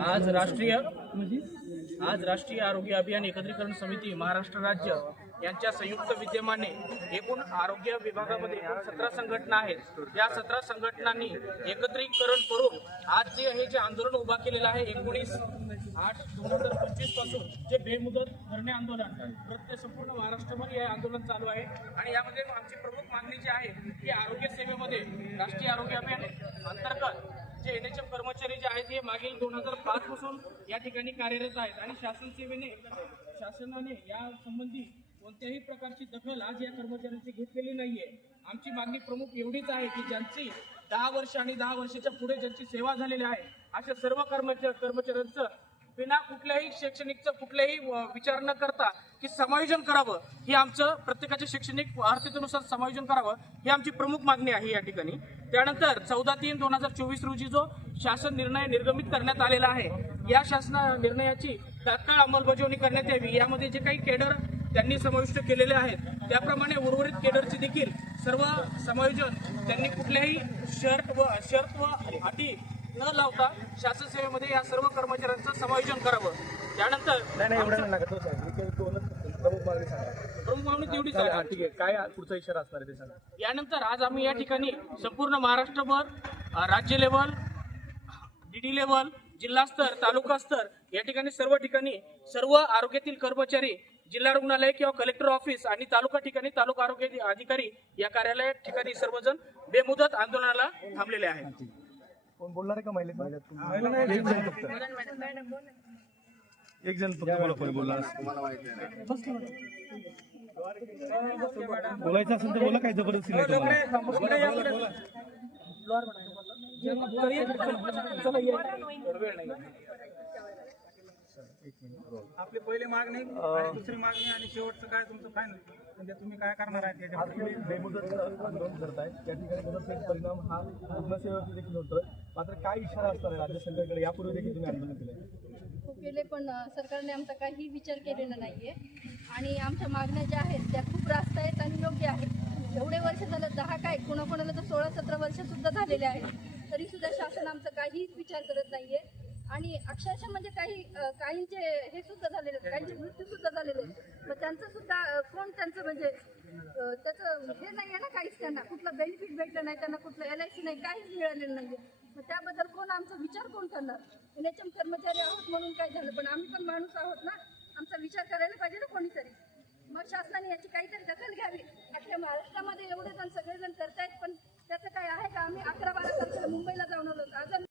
आज राष्ट्रीय आज राष्ट्रीय आरोग्य अभियान एकत्रीकरण समिती महाराष्ट्र राज्य यांच्या संयुक्त विद्यमाने एकूण आरोग्य विभागामध्ये सतरा संघटना आहेत. या सतरा संघटनांनी एकत्रीकरण करून आज जे हे जे आंदोलन उभा केलेलं आहे एकोणीस आठ दोन हजार पंचवीसपासून जे बेमुदत धरणे आंदोलन प्रत्येक संपूर्ण महाराष्ट्रभर हे आंदोलन चालू आहे. आणि यामध्ये आमची प्रमुख मागणी जी आहे की आरोग्य सेवेमध्ये राष्ट्रीय आरोग्य अभियान अंतर्गत जे एन एच एम कर्मचारी जे आहेत हे मागील दोन हजार पाच पासून या ठिकाणी कार्यरत आहेत आणि शासन सेवेने शासनाने या संबंधी कोणत्याही प्रकारची दखल आज या कर्मचाऱ्यांची घेतलेली नाहीये. आमची मागणी प्रमुख एवढीच आहे की ज्यांची दहा वर्ष आणि दहा वर्षाच्या पुढे ज्यांची सेवा झालेली आहे अशा सर्व कर्मचारी कर्मचाऱ्यांचं बिना कुठल्याही शैक्षणिकचं कुठल्याही विचार न करता की समायोजन करावं हे आमचं प्रत्येकाच्या शैक्षणिक आर्थिकतेनुसार समायोजन करावं ही आमची प्रमुख मागणी आहे या ठिकाणी. त्यानंतर चौदा तीन दोन हजार चोवीस रोजी जो शासन निर्णय निर्गमित करण्यात आलेला आहे या शासना निर्णयाची तात्काळ अंमलबजावणी करण्यात यावी. यामध्ये जे काही केडर त्यांनी समाविष्ट केलेले आहेत त्याप्रमाणे उर्वरित केडरचे देखील सर्व समायोजन त्यांनी कुठल्याही शर्ट व शर्त व अटी न लावता शासन सेवेमध्ये या सर्व कर्मचाऱ्यांचं समायोजन करावं. त्यानंतर हो प्रमुख मागणी तेवढीच आहे. ठीक आहे. काय पुढचा इशारा असणार आहे ते सांगा. यानंतर आज आम्ही या ठिकाणी संपूर्ण महाराष्ट्रभर राज्य लेवल डी लेवल जिल्हा स्तर तालुका स्तर या ठिकाणी सर्व ठिकाणी सर्व आरोग्यातील कर्मचारी जिल्हा रुग्णालय किंवा कलेक्टर ऑफिस आणि तालुका ठिकाणी तालुका आरोग्य अधिकारी या कार्यालय ठिकाणी सर्वजण बेमुदत आंदोलनाला थांबलेले आहेत. कोण बोलणार आहे का महिलेत एक जण फक्त. एक जण फक्त बोला कोणी बोलणार. बोलायचं असेल तर बोला काही जबरदस्ती नाही तुम्हाला. आपली पहिली मागणी आणि दुसरी मागणी आणि शेवटचं काय तुमचं फायनल म्हणजे तुम्ही काय करणार आहे त्याच्यावर? आज तुम्ही बेमुदत आंदोलन करतायत त्या ठिकाणी मुदतचा परिणाम हा रुग्णसेवेवरती देखील होतोय. मात्र काय इशारा असणार आहे राज्य सरकारकडे? यापूर्वी देखील तुम्ही आंदोलन केलं खूप केले पण सरकारने आमचा काही विचार केलेला नाहीये. आणि आमच्या मागण्या ज्या आहेत त्या खूप रास्त आहेत आणि योग्य आहेत. एवढे वर्ष झालं दहा काय कोणाकोणाला तर सोळा सतरा वर्ष सुद्धा झालेले आहेत. तरी सुद्धा शासन आमचा काहीच विचार करत नाहीये. आणि अक्षरशः म्हणजे काही काहींचे हे सुद्धा झालेले आहेत काहींचे मृत्यू सुद्धा झालेले आहेत मग त्यांचं सुद्धा कोण त्यांचं म्हणजे त्याचं हे नाही आहे ना काहीच त्यांना कुठलं बेनिफिट भेटलं नाही त्यांना कुठलं एल आय सी नाही काहीच मिळालेलं नाही मग त्याबद्दल कोण आमचा विचार कोण करणार? एनएचएम कर्मचारी आहोत म्हणून काय झालं? पण आम्ही पण माणूस आहोत ना आमचा विचार करायला पाहिजे ना कोणीतरी. मग शासनाने याची काहीतरी दखल घ्यावी. आपल्या महाराष्ट्रामध्ये एवढे जण सगळेजण करतायत पण त्याचं काय आहे का? आम्ही अकरा बारा तारखेला मुंबईला जाऊन